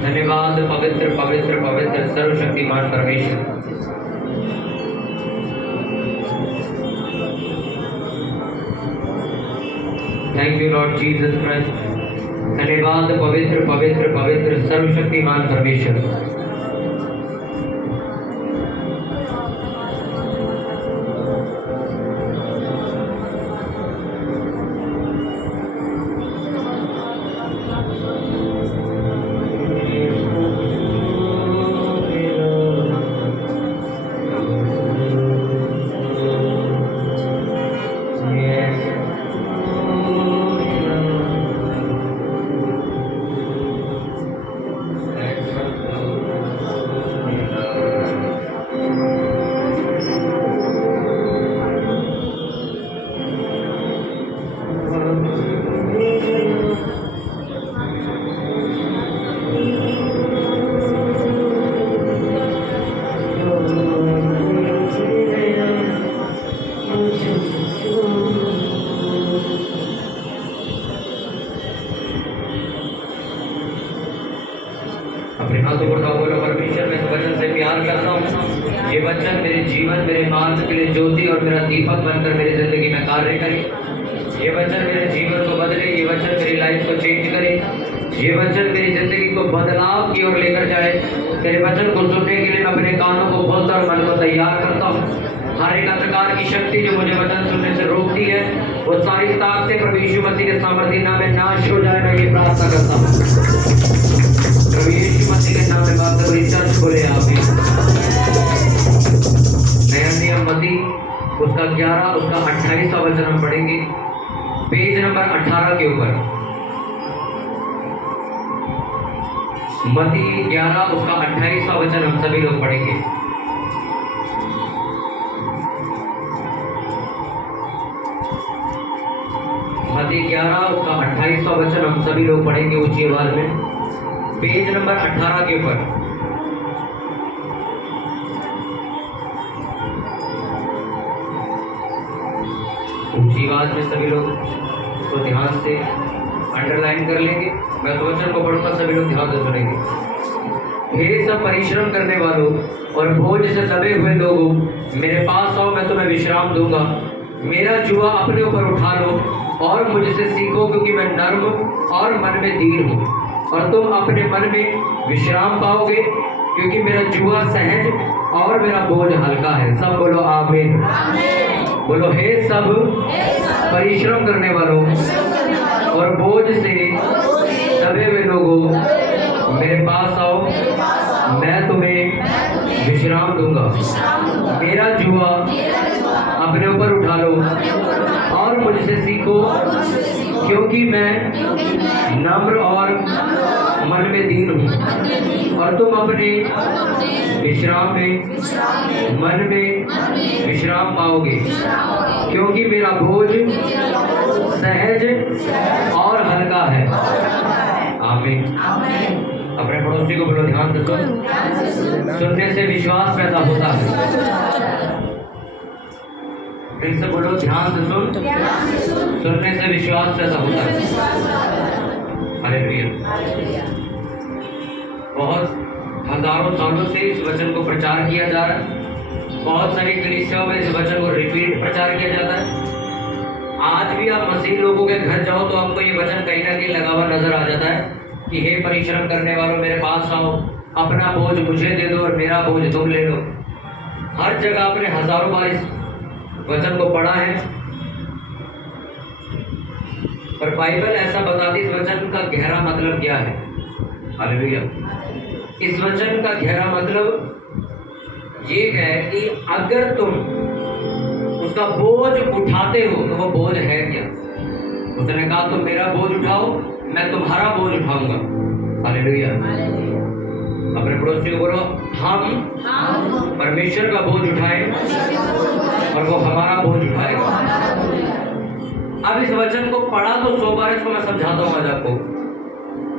धन्यवाद पवित्र पवित्र पवित्र सर्वशक्तिमान परमेश्वर। Thank you Lord Jesus Christ. धन्यवाद पवित्र पवित्र पवित्र सर्वशक्तिमान परमेश्वर। अपने हाथों को उठाओ, बोलो परमेश्वर मैं इस वचन से प्यार करता हूँ। ये वचन मेरे जीवन मेरे मार्ग के लिए ज्योति और मेरा दीपक बनकर मेरी जिंदगी में कार्य करे। ये वचन मेरे जीवन को बदले, ये वचन मेरी लाइफ को चेंज करे, ये वचन मेरी जिंदगी को बदलाव की ओर लेकर जाए। तेरे वचन को सुनने के लिए मैं अपने कानों को खोलता और मन को तैयार करता हूँ। हर एक अंधकार की शक्ति जो मुझे वचन सुनने से रोकती है, वो सारी ताकतें प्रभु यीशु मसीह के सामर्थ्य नाम में नाश हो जाए। मैं ये प्रार्थना करता हूँ प्रभु यीशु मसीह के नाम में। बात करो, चर्च खोले आप भी। नया नियम मती उसका 11 उसका 28वां वचन हम पढ़ेंगे, पेज नंबर 18 के ऊपर। मती 11 उसका 28वां वचन हम सभी लोग पढ़ेंगे। मती 11 उसका 28वां वचन हम सभी लोग पढ़ेंगे ऊंची आवाज में, पेज नंबर 18 के ऊपर। ऊंची आवाज में सभी लोग इसको ध्यान से अंडरलाइन कर लेंगे। मैं उस वचन को पढ़ूंगा, सभी लोग ध्यान से सुनेंगे। हे सब परिश्रम करने वालों और बोझ से दबे हुए लोगों, मेरे पास आओ, मैं तुम्हें विश्राम दूंगा। मेरा जुआ अपने ऊपर उठा लो और मुझसे सीखो, क्योंकि मैं नर्म और मन में दीन हूँ, और तुम अपने मन में विश्राम पाओगे, क्योंकि मेरा जुआ सहज और मेरा बोझ हल्का है। सब बोलो आमीन। बोलो हे सब परिश्रम करने वालों और बोझ से दबे हुए लोगों, मेरे पास आओ, मैं तुम्हें विश्राम दूंगा। मेरा जुआ अपने ऊपर उठा लो और मुझसे सीखो, क्योंकि मैं नम्र और मन में दीन हूँ, और तुम अपने विश्राम में मन में विश्राम पाओगे, क्योंकि मेरा बोझ सहज और हल्का है। आमीन। अपने पड़ोसी को बोलो ध्यान से सुन। सुनने से विश्वास पैदा होता है। फिर से बोलो ध्यान से सुन। सुनने से विश्वास पैदा होता है। हालेलुया। बहुत हजारों सालों से इस वचन को प्रचार किया जा रहा है। बहुत सारी कलीसियाओं में इस वचन को रिपीट प्रचार किया जाता है। आज भी आप मसीह लोगों के घर जाओ तो आपको ये वचन कहीं ना कहीं लगा हुआ नजर आ जाता है कि हे परिश्रम करने वालों, मेरे पास आओ, अपना बोझ मुझे दे दो और मेरा बोझ तुम ले लो। हर जगह आपने हजारों बार इस वचन को पढ़ा है, पर बाइबल ऐसा बताती है इस वचन का गहरा मतलब क्या है। हालेलुया। इस वचन का गहरा मतलब ये है कि अगर तुम उसका बोझ उठाते हो तो वो बोझ है क्या। उसने कहा तुम मेरा बोझ उठाओ, मैं तुम्हारा बोझ उठाऊंगा। हालेलुया। अपने पड़ोसी को बोलो हम परमेश्वर का बोझ उठाएं और वो हमारा बोझ उठाएगा। अब इस वचन को पढ़ा तो 100 बार इसको मैं समझाता हूँ आज आपको।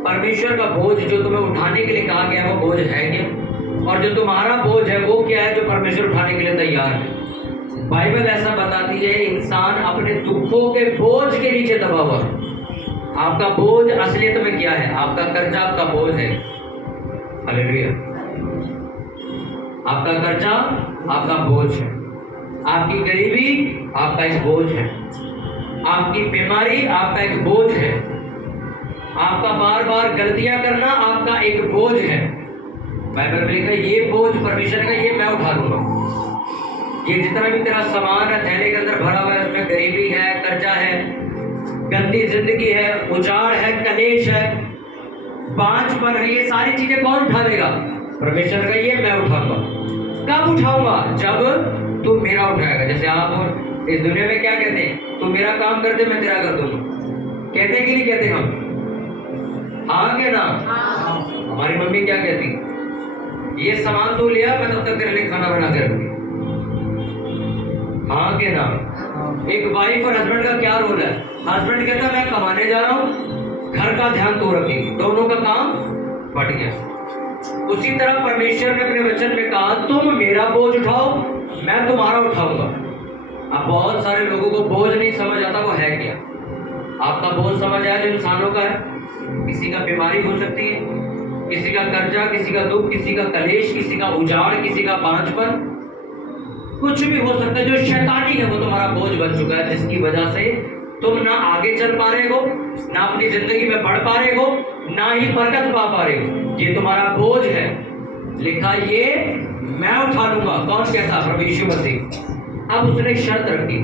परमेश्वर का बोझ जो तुम्हें उठाने के लिए कहा गया है वो बोझ है क्या, और जो तुम्हारा बोझ है वो क्या है जो परमेश्वर उठाने के लिए तैयार है। बाइबल ऐसा बताती है इंसान अपने दुखों के बोझ के नीचे दबा हुआ है। आपका बोझ असलियत में क्या है? आपका कर्जा आपका बोझ है। हालेलुया। आपका कर्जा आपका बोझ है, आपकी गरीबी आपका एक बोझ है, आपकी बीमारी आपका एक बोझ है, आपका बार बार गलतियां करना आपका एक बोझ है। बाइबल में लिखा है ये बोझ परमेश्वर का, ये मैं उठा लूंगा। ये जितना भी तेरा सामान है थैले के अंदर भरा हुआ है, उसमें गरीबी है, कर्जा है, गंदी जिंदगी है, उजाड़ है, कलेश है, बांझपन है, ये सारी चीजें कौन उठा देगा? परमेश्वर का ये मैं उठाऊंगा। कब उठाऊंगा? जब तू मेरा उठाएगा। जैसे आप इस दुनिया में क्या कहते हैं? तू मेरा काम कर दे मैं तेरा कर दूंगा। कहते हैं कि नहीं कहते हम? हाँ के ना? हमारी मम्मी क्या कहती? ये सामान तू लिया मैं तब तक तेरे लिए खाना बना के रखूंगी। हाँ के ना? एक वाइफ और हस्बैंड का क्या रोल है? हस्बैंड कहता है मैं कमाने जा रहा हूँ, घर का ध्यान तू रखेगी, दोनों का काम बढ़ गया। उसी तरह परमेश्वर ने अपने वचन में कहा तुम मेरा बोझ उठाओ मैं तुम्हारा उठाऊंगा। अब बहुत सारे लोगों को बोझ नहीं समझ आता वो है क्या। आपका बोझ समझ आया जो इंसानों का है। किसी का बीमारी हो सकती है, किसी का कर्जा, किसी का दुख, किसी का कलेश, किसी का उजाड़, किसी का बांझपन, कुछ भी हो सकता है। जो शैतानी है वो तुम्हारा बोझ बन चुका है, जिसकी वजह से तुम ना आगे चल पा रहे हो, ना अपनी जिंदगी में बढ़ पा रहे हो, ना ही बरकत पा रहे हो। ये तुम्हारा बोझ है। लिखा ये मैं उठा लूंगा। कौन कहता? प्रभु यीशु मसीह। अब उसने शर्त रखी,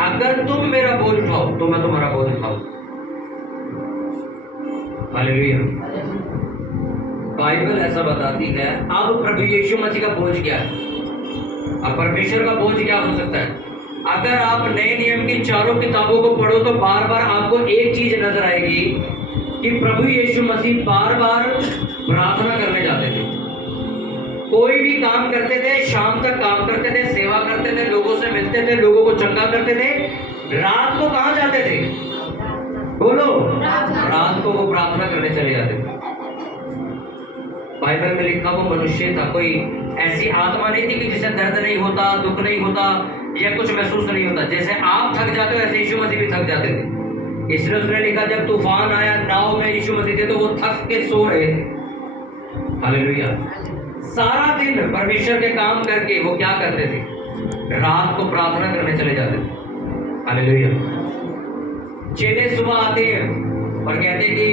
अगर तुम मेरा बोझ उठाओ तो मैं तुम्हारा बोझ उठाऊं। हालेलुया। बाइबल ऐसा बताती है। अब प्रभु यीशु मसीह का बोझ क्या है? अब परमेश्वर का बोझ क्या हो सकता है? अगर आप नए नियम की चारों किताबों को पढ़ो तो बार बार आपको एक चीज नजर आएगी कि प्रभु यीशु मसीह बार बार प्रार्थना करने जाते थे। कोई भी काम करते थे, शाम तक काम करते थे, सेवा करते थे, लोगों से मिलते थे, लोगों को चंगा करते थे। रात को कहां जाते थे? बोलो। रात को वो प्रार्थना करने चले जाते थे। बाइबल में लिखा वो मनुष्य था, कोई ऐसी आत्मा नहीं थी कि जिसे दर्द नहीं होता, दुख नहीं होता या कुछ महसूस नहीं होता। जैसे आप थक जाते हो ऐसे यीशु मसीह भी थक जाते थे। इसलिए उसने लिखा जब तूफान आया नाव में यीशु मसीह थे तो वो थक के सो रहे थे। हालेलुया। सारा दिन परमेश्वर के काम करके वो क्या करते थे? रात को प्रार्थना करने चले जाते थे। हालेलुया। चेले सुबह आते हैं और कहते हैं कि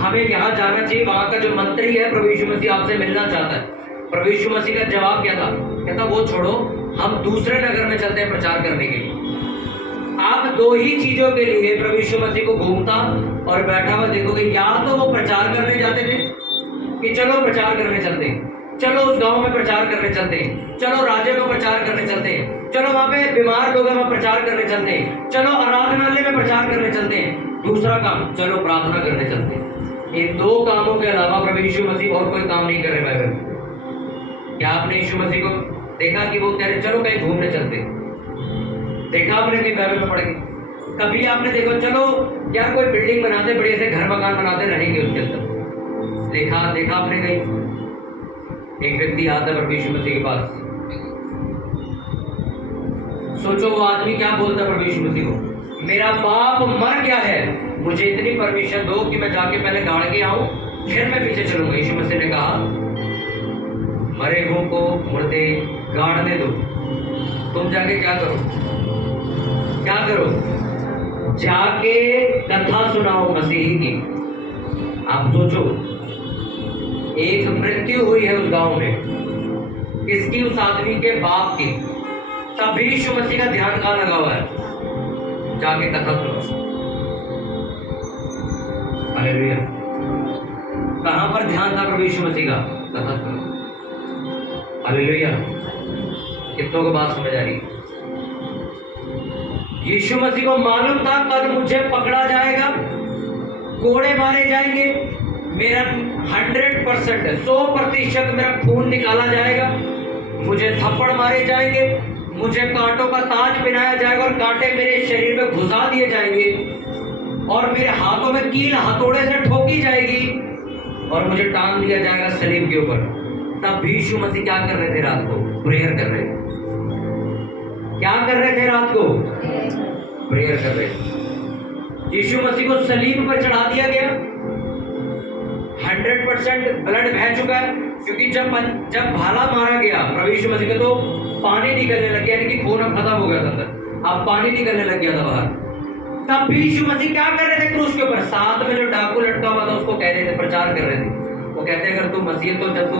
हमें यहाँ जाना चाहिए, वहां का जो मंत्री है प्रभु यीशु मसीह आपसे मिलना चाहता है। प्रभु यीशु मसीह का जवाब क्या था? कहता वो छोड़ो, हम दूसरे नगर में चलते हैं प्रचार करने के लिए। आप दो ही चीजों के लिए प्रभु यीशु मसीह को घूमता और बैठा हुआ देखोगे। या तो वो प्रचार करने जाते थे कि चलो प्रचार करने चलते हैं, चलो उस गांव में प्रचार करने चलते हैं, चलो राज्य में प्रचार करने चलते हैं, चलो वहां पे बीमार लोगों में प्रचार करने चलते हैं, चलो आराधनालय में प्रचार करने चलते हैं। दूसरा काम चलो प्रार्थना करने चलते हैं। इन दो कामों के अलावा प्रभु यीशु मसीह और कोई काम नहीं कर रहे बाइबल में। क्या आपने यीशु मसीह को देखा कि वो कह रहे चलो कहीं घूमने चलते? देखा आपने कहीं बाइबल में पढ़ के? कभी आपने देखो चलो यार कोई बिल्डिंग बनाते, बढ़िया से घर मकान बनाते, रहेंगे उसके अंदर? देखा आपने कहीं? एक व्यक्ति आता है प्रभु यीशु मसीह के पास। सोचो वो आदमी क्या बोलता है प्रभु यीशु मसीह को? मेरा बाप मर गया है, मुझे इतनी परमिशन दो कि मैं जाके पहले गाड़ के आऊं, फिर मैं पीछे चलूंगा। यीशु मसीह ने कहा मरे हुओं को मुर्दे गाड़ने दो, तुम जाके क्या करो? क्या करो? जाके कथा सुनाओ मसीह की। आप सोचो, एक मृत्यु हुई है उस गांव में, किसकी? उस आदमी के बाप की। तब भी यीशु मसीह का ध्यान कहाँ लगा हुआ है? जाके कथा सुनो। हालेलुया। कहां पर ध्यान था प्रभु यीशु मसीह का? कथा सुनो। हालेलुया। कितनों को बात समझ आ रही? यीशु मसीह को मालूम था कल मुझे पकड़ा जाएगा, कोड़े मारे जाएंगे, मेरा 100% 100% मेरा खून निकाला जाएगा, मुझे थप्पड़ मारे जाएंगे, मुझे कांटों का ताज पहनाया जाएगा और कांटे मेरे शरीर में घुसा दिए जाएंगे और मेरे हाथों में कील हथौड़े से ठोकी जाएगी और मुझे टांग दिया जाएगा सलीब के ऊपर, तब भी यीशु मसीह क्या कर रहे थे रात को? प्रेयर कर रहे थे। क्या कर रहे थे रात को? प्रेयर कर रहे थे। यीशु मसीह को सलीब पर चढ़ा दिया गया, 100% ब्लड बह चुका है, क्योंकि जब भाला मारा गया प्रभु यीशु मसीह का तो पानी निकलने लग गया, यानी कि खून अब खत्म हो गया था अंदर, अब पानी निकलने लग गया था बाहर। तब भी यीशु मसीह क्या कर रहे थे क्रूस के ऊपर? साथ में जो डाकू लटका हुआ था उसको कह रहे थे, प्रचार कर रहे थे। वो कहते अगर तू मसीह तो जब तू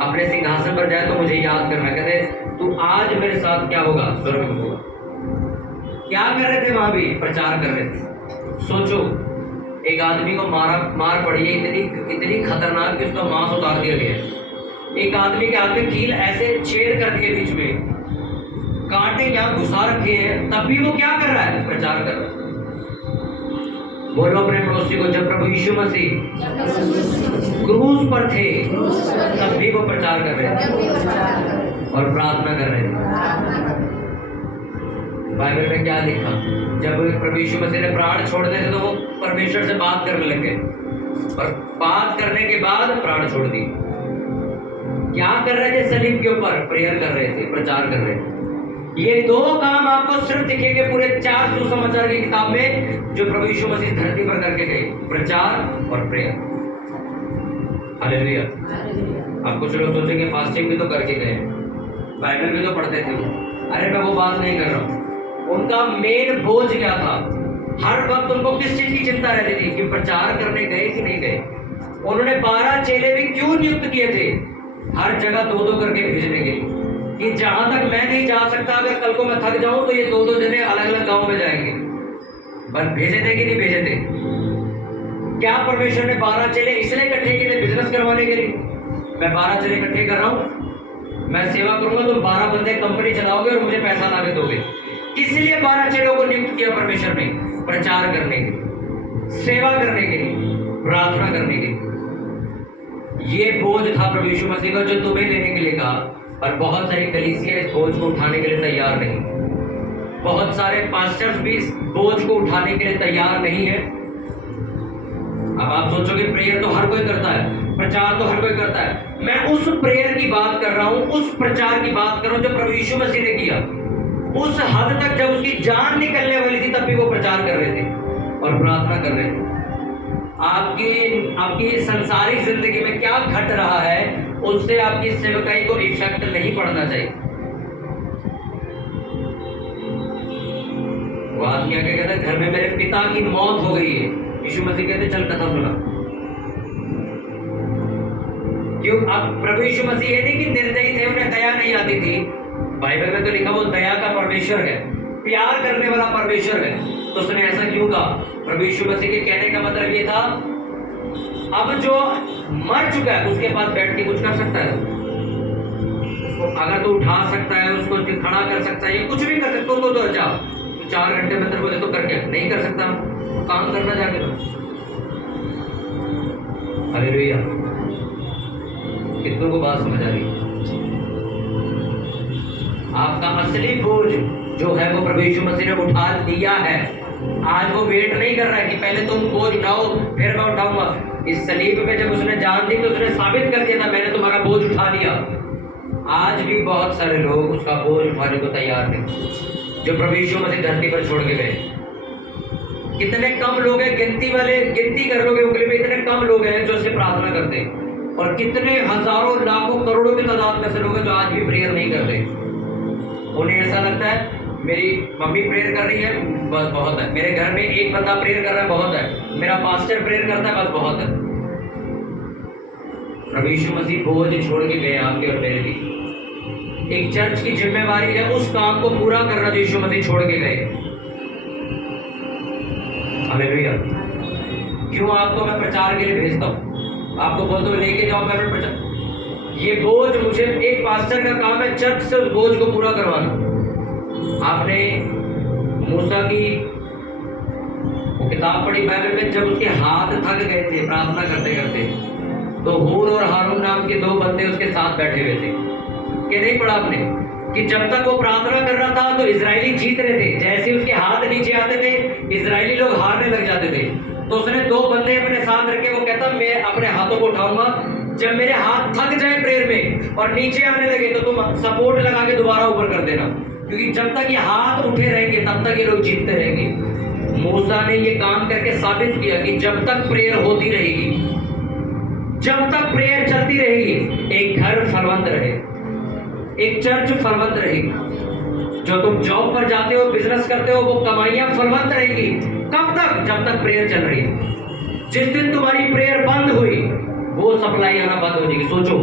अपने सिंहासन पर जाए तो मुझे याद करना। कहते तू आज मेरे साथ क्या होगा? स्वर्ग में होगा। क्या कर रहे थे वहां भी? प्रचार कर रहे थे। सोचो, एक आदमी को मार पड़ी है इतनी खतरनाक कि उसका मांस उतार दिया गया। एक आदमी के हाथ में कील ऐसे छेद कर दिए, बीच में कांटे यहाँ घुसा रखे हैं, तब भी वो क्या कर रहा है? प्रचार कर रहा है। बोलो अपने पड़ोसी को, जब प्रभु यीशु मसीह क्रूस पर थे तब भी वो प्रचार कर रहे थे और प्रार्थना कर रहे थे। बाइबल में क्या लिखा? जब प्रभु यीशु मसीह ने प्राण छोड़ दिए थे तो वो परमेश्वर से बात करने लगे, और बात करने के बाद प्राण छोड़ दिए। क्या कर रहे थे? सलीब के ऊपर प्रेयर कर रहे थे, प्रचार कर रहे थे। ये दो काम आपको सिर्फ दिखेंगे पूरे 4 सुसमाचार की किताब में, जो प्रभु यीशु मसीह धरती पर करके गए, प्रचार और प्रेयर। हालेलुया। आप कुछ लोग सोचेंगे फास्टिंग भी तो करके गए, बाइबल भी तो पढ़ते थे। अरे मैं वो बात नहीं कर रहा हूँ। उनका मेन बोझ क्या था? हर वक्त उनको किस चीज की चिंता रहती थी? कि प्रचार करने गए कि नहीं गए। उन्होंने 12 चेले भी क्यों नियुक्त किए थे? हर जगह 2-2 करके भेजने के लिए, कि जहां तक मैं नहीं जा सकता, अगर कल को मैं थक जाऊं तो ये 2-2 जने अलग अलग गांव में जाएंगे। पर भेजे थे कि नहीं भेजे थे? क्या परमेश्वर ने 12 चेले इसलिए इकट्ठे किए थे? बिजनेस करवाने के लिए? मैं 12 चेले इकट्ठे कर रहा हूं, मैं सेवा करूंगा, तुम 12 बंदे कंपनी चलाओगे और मुझे पैसा ला के दोगे। किस लिए 12 चेलों को नियुक्त किया परमेश्वर ने? प्रचार करने के लिए, सेवा करने के लिए, प्रार्थना करने के लिए। ये बोझ था प्रभु यीशु मसीह का, जो तुम्हें लेने के लिए कहा। और बहुत सारी कलीसियां इस बोझ को उठाने के लिए तैयार नहीं। बहुत सारे पास्टर्स भी इस बोझ को उठाने के लिए तैयार नहीं है। अब आप सोचोगे प्रेयर तो हर कोई करता है, प्रचार तो हर कोई करता है। मैं उस प्रेयर की बात कर रहा हूं, उस प्रचार की बात कर रहा हूं जो प्रभु यीशु मसीह ने किया। उस हद तक जब उसकी जान निकलने वाली थी तब भी वो प्रचार कर रहे थे और प्रार्थना कर रहे थे। आपकी संसारिक जिंदगी में क्या घट रहा है, उससे आपकी सेवकाई को इफेक्ट नहीं पड़ना चाहिए। वो आदमी आके कहता है घर में मेरे पिता की मौत हो गई है। यीशु मसीह कहते चल कथा सुना। क्यों? अब प्रभु यीशु मसीह ये नहीं कि निर्दयी थे, उन्हें दया नहीं आती थी। बाइबल में तो लिखा वो दया का परमेश्वर है, प्यार करने वाला परमेश्वर है। तो उसने ऐसा क्यों कहा? प्रभु यीशु मसीह के कहने का मतलब ये था, अब जो मर चुका है उसके पास बैठ के कुछ कर सकता है? उसको अगर तो उठा सकता है, उसको खड़ा कर सकता है, या कुछ भी कर सकता हो तो जा 4 घंटे में तेरे को दे तो करके नहीं कर सकता, तो काम करना जाके तो। हालेलुया। कितनों को बात समझ आ रही? आपका असली बोझ जो है वो प्रभु यीशु मसीह ने उठा दिया है। आज वो वेट नहीं कर रहा है कि पहले तुम बोझ उठाओ फिर मैं उठाऊंगा। इस सलीब पे जब उसने जान दी तो उसने साबित कर दिया था, मैंने तुम्हारा बोझ उठा दिया। आज भी बहुत सारे लोग उसका बोझ उठाने को तैयार नहीं, जो प्रभु यीशु मसीह धरती पर छोड़ के गए। कितने कम लोग हैं, गिनती कर लोगे उंगली में, इतने कम लोग हैं जो उससे प्रार्थना करते हैं। और कितने हजारों लाखों करोड़ों की तादाद में से लोग हैं जो आज भी प्रेयर नहीं करते। उन्हें ऐसा लगता है मेरी मम्मी प्रेयर कर रही है, बस बहुत है। मेरे घर में एक बंदा प्रेयर कर रहा है, बहुत है। मेरा पास्टर प्रेयर करता है, बस बहुत है। प्रभु यीशु मसीह बोझ छोड़ के गए आपके और मेरे लिए। एक चर्च की जिम्मेवारी है उस काम को पूरा करना जो यीशु मसीह छोड़ के गए। हालेलुया। क्यों आपको मैं प्रचार के लिए भेजता हूँ? आपको बोलते हुए लेके जाओ, मैं प्रचार। ये बोझ मुझे, एक पास्टर का काम है चर्च से उस बोझ को पूरा करवाना। आपने मूसा की वो किताब पढ़ी बाइबल में, जब उसके हाथ थक गए थे प्रार्थना करते करते, तो हूर और हारून नाम के 2 बंदे उसके साथ बैठे हुए थे। कि नहीं पढ़ा आपने कि जब तक वो प्रार्थना कर रहा था तो इजरायली जीत रहे थे, जैसे उसके हाथ नीचे आते थे इजरायली लोग हारने लग जाते थे। तो उसने 2 बंदे अपने साथ रखे, वो कहता मैं अपने हाथों को उठाऊंगा, जब मेरे हाथ थक जाए प्रेयर में और नीचे आने लगे तो तुम सपोर्ट लगा के दोबारा ऊपर कर देना, क्योंकि जब तक ये हाथ उठे रहेंगे तब तक ये लोग जीतते रहेंगे। मूसा ने ये काम करके साबित किया कि जब तक प्रेयर होती रहेगी, जब तक प्रेयर चलती रहेगी, एक घर फलवंत रहे, एक चर्च फलवंत रहेगी। जो तुम जॉब पर जाते हो, बिजनेस करते हो, वो कमाइयां फलवंत रहेगी। कब तक? जब तक प्रेयर चल रही है। जिस दिन तुम्हारी प्रेयर बंद हुई वो सप्लाई आना बंद हो जाएगी। सोचो,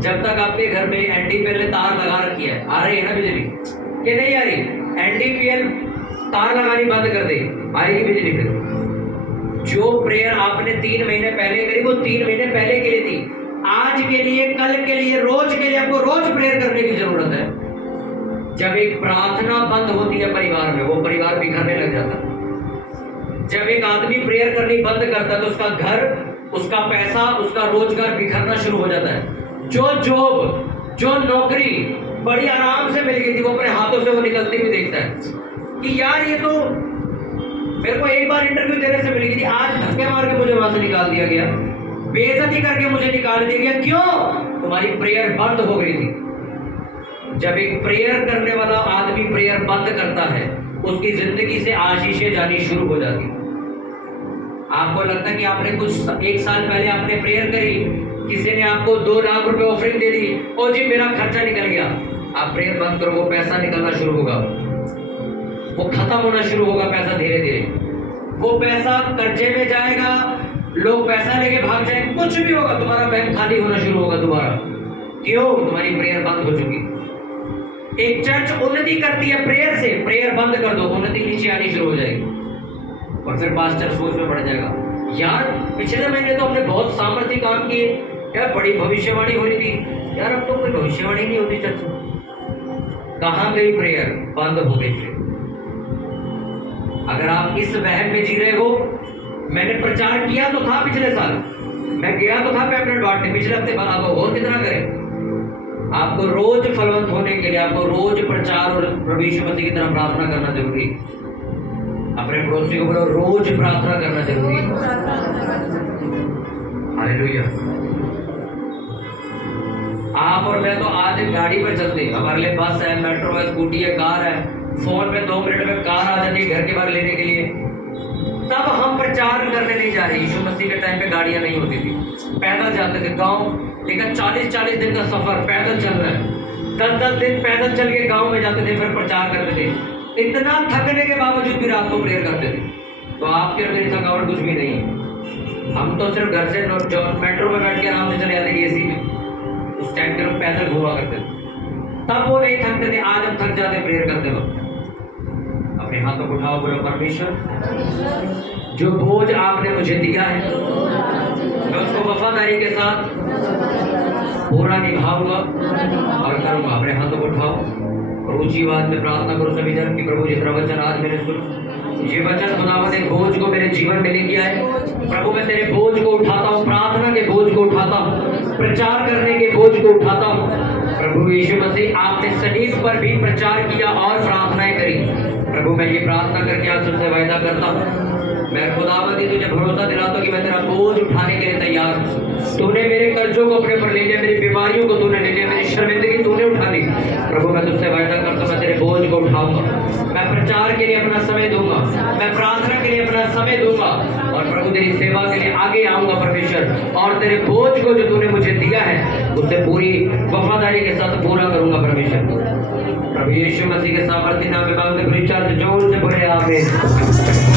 जब तक आपके घर में एनडीपीएल ने तार लगा रखी है, आ रही है ना बिजली कि नहीं आ रही? एनडीपीएल तार लगानी बंद कर दे, आएगी बिजली फिर। जो प्रेयर आपने 3 महीने पहले करी वो 3 महीने पहले के लिए थी, आज के लिए, कल के लिए, रोज के लिए आपको रोज प्रेयर करने की जरूरत है। जब एक प्रार्थना बंद होती है परिवार में, वो परिवार बिखरने लग जाता है। जब एक आदमी प्रेयर करनी बंद करता है तो उसका घर, उसका पैसा, उसका रोजगार बिखरना शुरू हो जाता है। जो जॉब, जो नौकरी बड़ी आराम से मिल गई थी, वो अपने हाथों से वो निकलती हुई देखता है कि यार ये तो मेरे को एक बार इंटरव्यू देने से मिल गई थी, आज धक्के मार के मुझे वहां से निकाल दिया गया, बेइज्जती करके मुझे निकाल दिया गया। क्यों? तुम्हारी प्रेयर बंद हो गई थी। जब एक प्रेयर करने वाला आदमी प्रेयर बंद करता है, उसकी जिंदगी से आशीषें जानी शुरू हो जाती। आपको लगता है कि आपने कुछ 1 साल पहले आपने प्रेयर करी, किसी ने आपको 2 लाख रुपए ऑफरिंग दे दी, ओ जी मेरा खर्चा निकल गया। आप प्रेयर बंद करो, वो पैसा निकलना शुरू होगा, वो खत्म होना शुरू होगा पैसा धीरे धीरे। वो पैसा कर्जे में जाएगा, लोग पैसा लेके भाग जाएंगे, कुछ भी होगा, तुम्हारा बैंक खाली होना शुरू होगा दोबारा। क्यों? तुम्हारी प्रेयर बंद हो चुकी। एक चर्च उन्नति करती है प्रेयर से, प्रेयर बंद कर दो, उन्नति नीचे आनी शुरू हो जाएगी और फिर पास्टर सोच में पड़ जाएगा, यार पिछले महीने तो हमने बहुत सामर्थ्य काम किए, यार बड़ी भविष्यवाणी हो रही थी, यार अब तो कोई भविष्यवाणी नहीं होती चर्च में। कहाँ गई प्रेयर? बंद हो गई प्रेयर। अगर आप इस वहम में जी रहे हो, मैंने प्रचार किया तो था पिछले साल, मैं गया तो था पैम्पलेट बांटने, पिछले हफ्ते बाद आप और कितना करें? आपको रोज फलवंत होने के लिए आपको रोज प्रचार और प्रभु यीशु मसीह की तरह प्रार्थना करना जरूरी है। अपने पड़ोसी को बोलो रोज प्रार्थना करना जरूरी है। हालेलुया। आप और मैं तो आज गाड़ी पर चलते हैं, हमारे लिए बस है, मेट्रो है, स्कूटी है, कार है, फोन में 2 मिनट में कार आ जाती है घर के बाहर लेने के लिए। तब हम प्रचार करने नहीं जा रहे। यीशु मसीह के टाइम पे गाड़ियां नहीं होती थी, पैदल जाते थे गांव, लेकिन 40-40 दिन का सफर पैदल चल रहा है, 10-10 दिन पैदल चल के गांव में जाते थे, फिर प्रचार करते थे। इतना थकने के बावजूद भी रात को प्रेयर करते थे। तो आपके और मेरी थकावट कुछ भी नहीं है। हम तो सिर्फ घर से मेट्रो में बैठ के आराम से चले जाते थे एसी में, उस टाइम के लोग पैदल घूमा करते थे, तब वो नहीं थकते थे। आज हम थक जाते प्रेयर करते वक्त। अपने हाथों को उठाओ, बोलो परमेश्वर जो बोझ आपने मुझे दिया है मैं उसको वफादारी के साथ पूरा निभाऊंगा और करूंगा। अपने हाथों को उठाओ और ऊंची आवाज में प्रार्थना करो सभी जन की, प्रभु जितना वचन आज मैंने सुन, ये वचन खुदावंद एक बोझ को मेरे जीवन में लेके आए। प्रभु मैं तेरे बोझ को उठाता हूँ, प्रार्थना के बोझ को उठाता हूँ, प्रचार करने के बोझ को उठाता हूँ। प्रभु यीशु मसीह आपने सलीब पर भी प्रचार किया और प्रार्थनाएं करी। प्रभु मैं ये प्रार्थना करके आज तुझसे वायदा करता हूँ, मैं खुदावंद तुझे भरोसा दिलाता हूँ कि मैं तेरा बोझ उठाने के लिए तैयार हूँ। तूने मेरे कर्जों को अपने ऊपर ले लिया, मेरी बीमारियों को तूने ले लिया, मेरी शर्मिंदगी तूने उठा ली। प्रभु मैं तुझसे वायदा करता हूँ, मैं तेरे बोझ को उठाऊंगा, मैं प्रचार के लिए अपना समय दूंगा, मैं प्रार्थना के लिए अपना समय दूंगा और प्रभु तेरी सेवा के लिए आगे आऊंगा परमेश्वर, और तेरे बोझ को जो तूने मुझे दिया है उससे पूरी वफादारी के साथ पूरा करूंगा परमेश्वर। प्रभु यीशु मसीह के सामर्थ्य नाम में मांगते, जोर से बोले आमीन।